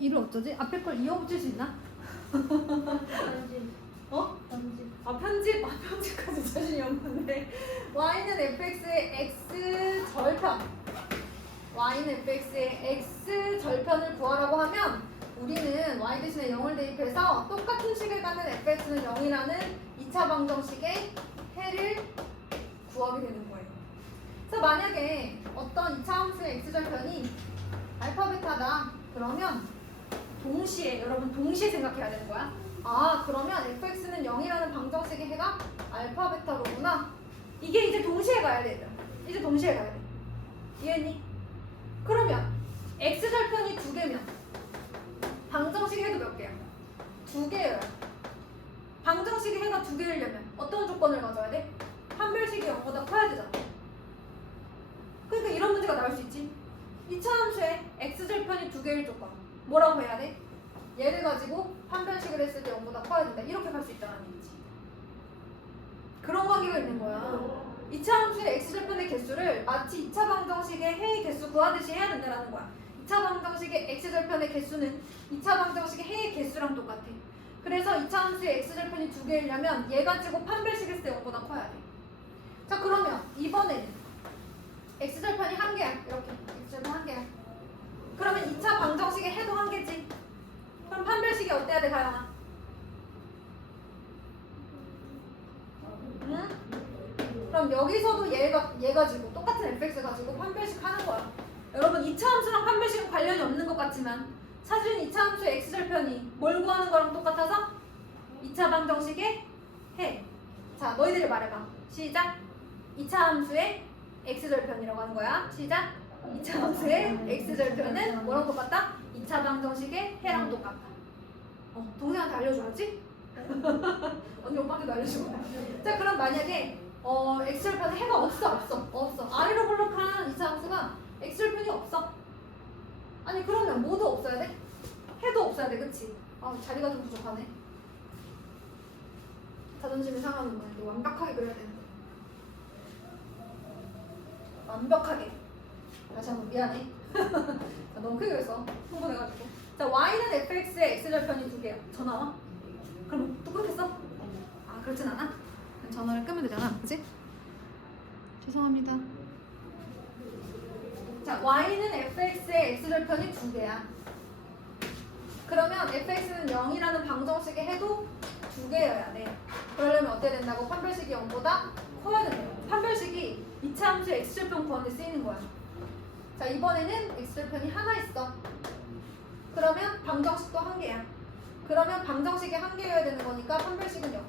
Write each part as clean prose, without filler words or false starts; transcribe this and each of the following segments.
이를 어쩌지? 앞에 걸 이어붙일 수 있나? 편집. 어? 편집. 편집? 편집까지 자신이 없는데 y는 fx의 x 절편 y는 fx의 x 절편을 구하라고 하면 우리는 y 대신에 0을 대입해서 똑같은 식을 갖는 fx는 0이라는 2차 방정식의 해를 구하게 되는 거예요. 그래서 만약에 어떤 2차 함수의 x 절편이 알파 베타다 그러면 동시에 여러분 동시에 생각해야 되는 거야. 아 그러면 fx는 0이라는 방정식의 해가 알파 베타로구나. 이게 이제 동시에 가야 돼. 이제 동시에 가야 돼. 이해했니? 그러면 x절편이 두 개면 방정식의 해도 몇 개야? 두 개여야. 방정식의 해가 두 개이려면 어떤 조건을 가져야 돼? 판별식이 0보다 커야 되잖아. 그러니까 이런 문제가 나올 수 있지. 2차 함수의 x절편이 두 개일 조건 뭐라고 해야 돼? 얘를 가지고 판별식을 했을 때 0보다 커야 된다. 이렇게 갈 수 있다는 얘기지. 그런 관계가 있는 거야. 2차 함수의 x절편의 개수를 마치 2차 방정식의 해의 개수 구하듯이 해야 된다는 거야. 2차 방정식의 x절편의 개수는 2차 방정식의 해의 개수랑 똑같아. 그래서 2차 함수의 x절편이 두 개이려면 얘 가지고 판별식 했을 때 0보다 커야 돼. 자 그러면 이번에는 x절편이 한 개야. 이렇게 x절편 한 개야. 그러면 2차 방정식의 해도 한 개지. 그럼 판별식이 어때야 돼, 가영아? 응? 그럼 여기서도 얘 가지고 똑같은 fx 가지고 판별식 하는 거야. 여러분 2차 함수랑 판별식은 관련이 없는 것 같지만 사실은 2차 함수의 x절편이 뭘 구하는 거랑 똑같아서 2차 방정식의 해. 자, 너희들이 말해봐. 시작. 2차 함수의 x절편이라고 하는 거야. 시작. 2차 함수의 x절편은 뭐랑 똑같다? 2차 방정식의 해랑 똑같다. 동생한테 알려줘야지? 언니 오빠한테도 알려주고. 자 그럼 만약에 x절편에 해가 없어. 아래로 볼록한 2차 함수가 x절편이 없어. 아니 그러면 뭐도 없어야 돼? 해도 없어야 돼, 그치? 자리가 좀 부족하네. 자존심이 상하는 거야. 이거 완벽하게 그려야 되는데. 완벽하게. 다시 한번 미안해. 너무 크게 그렸어. 흥분해가지고. 자, y는 fx의 x절편이 두 개야. 전화 와? 그럼 또 끊겠어? 그렇진 않아? 그럼 전화를 끄면 되잖아. 그치? 죄송합니다. 자, y는 fx의 x절편이 두 개야. 그러면 fx는 0이라는 방정식의 해도 두 개여야 돼. 그러려면 어때야 된다고? 판별식이 0보다 커야 된다. 판별식이 2차 함수의 x절편 구하는 데 쓰이는 거야. 자, 이번에는 x절편이 하나 있어. 그러면 방정식도 한 개야. 그러면 방정식이 한 개여야 되는 거니까 판별식은 0.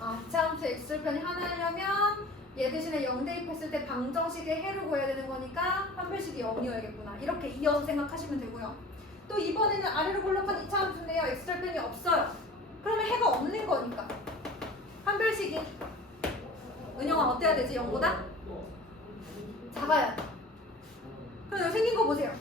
2차 함수 x절편이 하나이려면 얘 대신에 0 대입했을 때 방정식의 해를 구해야 되는 거니까 판별식이 0이어야겠구나. 이렇게 이어서 생각하시면 되고요. 또 이번에는 아래로 볼록한 2차 함수인데요. x절편이 없어요. 그러면 해가 없는 거니까 판별식이 은영아 어때야 되지? 0보다? 작아야 돼. 그럼 여기 생긴 거 보세요.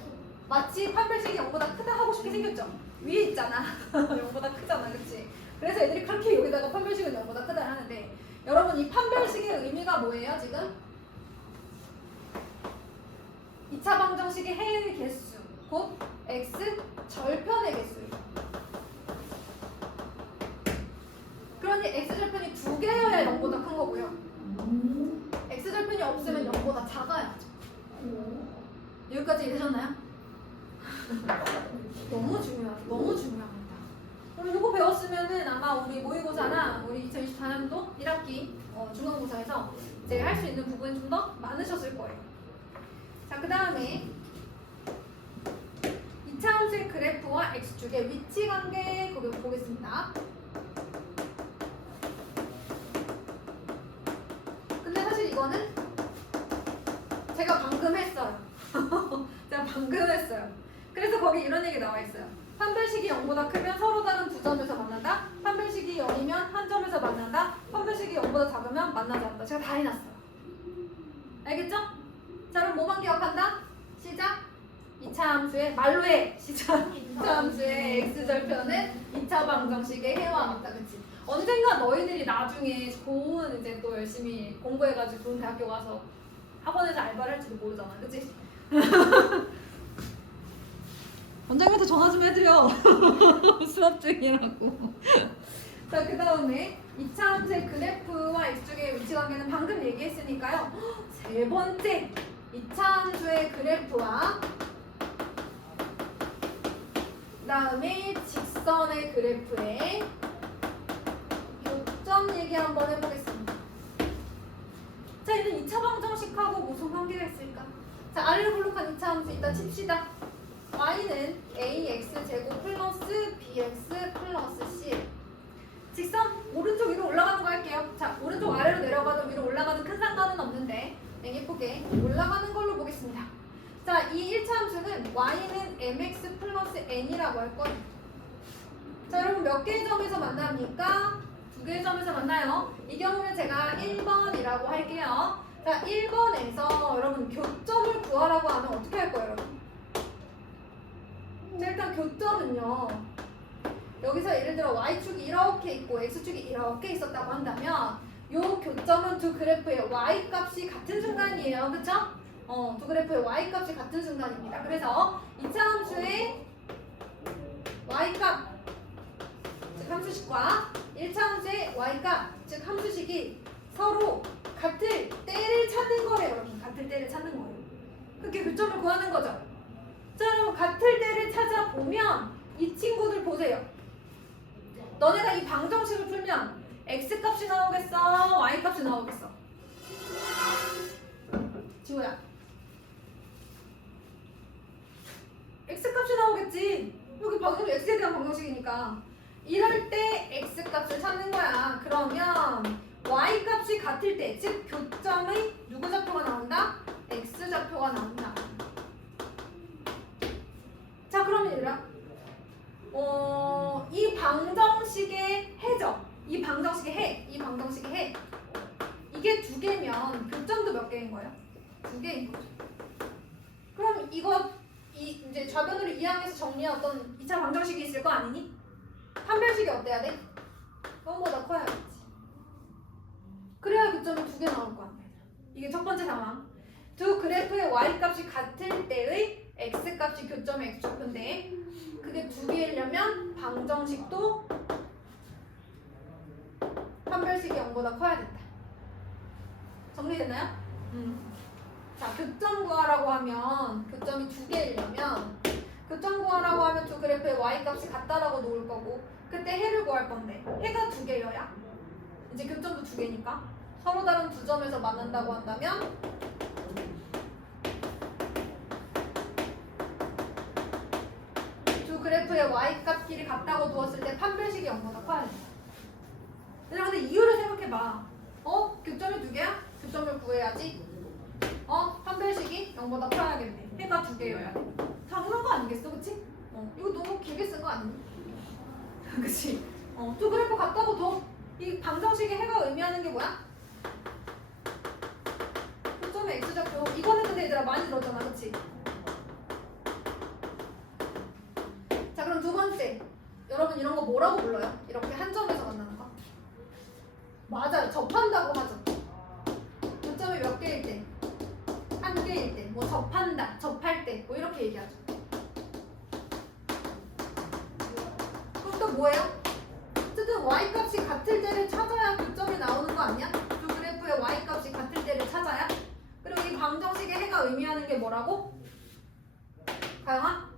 마치 판별식이 0보다 크다 하고 싶게 생겼죠? 위에 있잖아. 0보다 크잖아, 그치? 그래서 애들이 그렇게 여기다가 판별식은 0보다 크다 하는데 여러분 이 판별식의 의미가 뭐예요, 지금? 2차 방정식의 해의 개수 곧 x 절편의 개수예요. 그러니 x절편이 두 개여야 0보다 큰 거고요. x절편이 없으면 0보다 작아야죠. 여기까지 이해되셨나요? 너무 중요합니다. 그럼 이거 배웠으면은 아마 우리 모의고사나 우리 2024년도 1학기 중간고사에서 이제 할 수 있는 부분이 좀 더 많으셨을 거예요. 자, 그 다음에 2차 함수의 그래프와 x축의 위치 관계 보겠습니다. 근데 사실 이거는 제가 방금 했어요. 그래서 거기 이런 얘기 나와 있어요. 판별식이 0보다 크면 서로 다른 두 점에서 만난다. 판별식이 0이면 한 점에서 만난다. 판별식이 0보다 작으면 만나지 않는다. 제가 다 해놨어요. 알겠죠? 자, 그럼 뭐만 기억한다? 시작. 2차 함수의 말로 해. 시작. 2차 함수의 x절편은 2차 방정식의 해와 같다. 그치? 언젠가 너희들이 나중에 좋은 이제 또 열심히 공부해가지고 좋은 대학교 가서 학원에서 알바를 할지도 모르잖아. 그치? 원장님한테 전화 좀 해드려. 수업 중이라고. 자, 그 다음에 2차 함수의 그래프와 x축의 위치 관계는 방금 얘기했으니까요. 세 번째 2차 함수의 그래프와 그 다음에 직선의 그래프의 요점 얘기 한번 해보겠습니다. 자, 이는 2차 방정식하고 무슨 관계가 있을까? 자, 아래로 블록한 2차 함수 일단 칩시다. y는 ax제곱 플러스 bx 플러스 c. 직선 오른쪽 위로 올라가는 거 할게요. 자, 오른쪽 아래로 내려가도 위로 올라가는 큰 상관은 없는데 그냥 예쁘게 올라가는 걸로 보겠습니다. 자, 이 1차 함수는 y는 mx 플러스 n이라고 할 거예요. 자, 여러분 몇 개의 점에서 만납니까? 두 개의 점에서 만나요. 이 경우는 제가 1번이라고 할게요. 자, 1번에서 여러분 교점을 구하라고 하면 어떻게 할 거예요, 여러분? 자, 일단 교점은요. 여기서 예를 들어 y축이 이렇게 있고 x축이 이렇게 있었다고 한다면 이 교점은 두 그래프의 y값이 같은 순간이에요. 그쵸? 두 그래프의 y값이 같은 순간입니다. 그래서 2차 함수의 y값, 즉 함수식과 1차 함수의 y값, 즉 함수식이 서로 같을 때를 찾는 거래요. 여러분, 같을 때를 찾는 거예요. 그렇게 교점을 구하는 거죠. 자, 여러분 같을 때를 찾아보면 이 친구들 보세요. 너네가 이 방정식을 풀면 x값이 나오겠어? y값이 나오겠어? 지호야, x값이 나오겠지. 여기 방금 x에 대한 방정식이니까 이럴 때 x값을 찾는 거야. 그러면 y값이 같을 때, 즉 교점의 누구 좌표가 나온다? x좌표가 나온다. 자, 그러면 얘들아, 이 방정식의 해죠. 이 방정식의 해, 이 방정식의 해. 이게 두 개면 교점도 몇 개인 거예요? 두 개인 거죠. 그럼 이제 좌변으로 이항해서 정리한 어떤 2차 방정식이 있을 거 아니니? 판별식이 어때야 돼? 너무보다 커야겠지. 그래야 교점이 두 개 나올 거 아니야. 이게 첫 번째 상황. 두 그래프의 y값이 같을 때의 x값이 교점의 x좌표인데 그게 두 개이려면 방정식도 판별식이 0보다 커야 된다. 정리됐나요? 자, 교점 구하라고 하면 교점이 두 개이려면 교점 구하라고 하면 두 그래프의 y값이 같다라고 놓을 거고 그때 해를 구할 건데 해가 두 개여야 이제 교점도 두 개니까 서로 다른 두 점에서 만난다고 한다면 두 그래프의 y값끼리 같다고 두었을 때 판별식이 0보다 커야 돼. 얘들아, 근데 이유를 생각해봐. 교점이 두 개야? 교점을 구해야지. 판별식이 0보다 커야겠네. 해가 두 개여야 돼. 당연한 거 아니겠어, 그치? 이거 너무 길게 쓴 거 아니니? 그치? 두 그래프 같다고 둬. 이 방정식의 해가 의미하는 게 뭐야? 교점의 x좌표. 이거는 근데 얘들아 많이 들었잖아, 그치? 자, 그럼 두 번째. 여러분 이런 거 뭐라고 불러요? 이렇게 한 점에서 만나는 거? 맞아요. 접한다고 하죠. 교점이 몇 개일 때? 한 개일 때. 뭐 접한다, 접할 때. 뭐 이렇게 얘기하죠. 그럼 또 뭐예요? 어쨌든 y값이 같을 때를 찾아야 교점이 나오는 거 아니야? 두 그래프의 y값이 같을 때를 찾아야? 그리고 이 방정식의 해가 의미하는 게 뭐라고? 가영아?